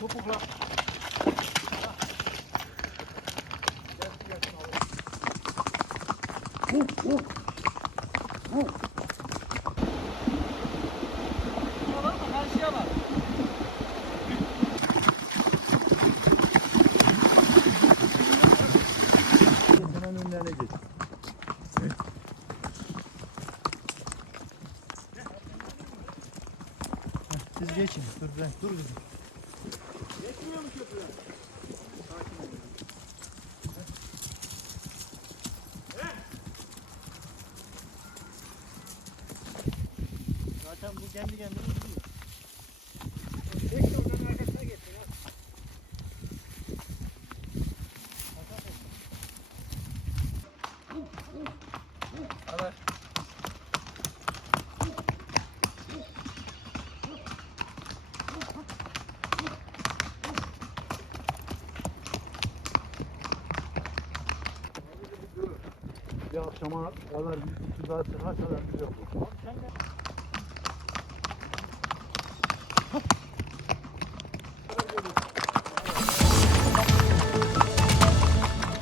Topukla. Karşıya bak. Hemen önlerine geç. Siz geçin. Dur ben. Dur kızım. Geçmiyor mu köprüden? Zaten bu kendi kendine gidiyor. Geç oradan arkasına geçsin ha. Haber. Bir akşama kadar bir daha çıkarsa ben biliyorum.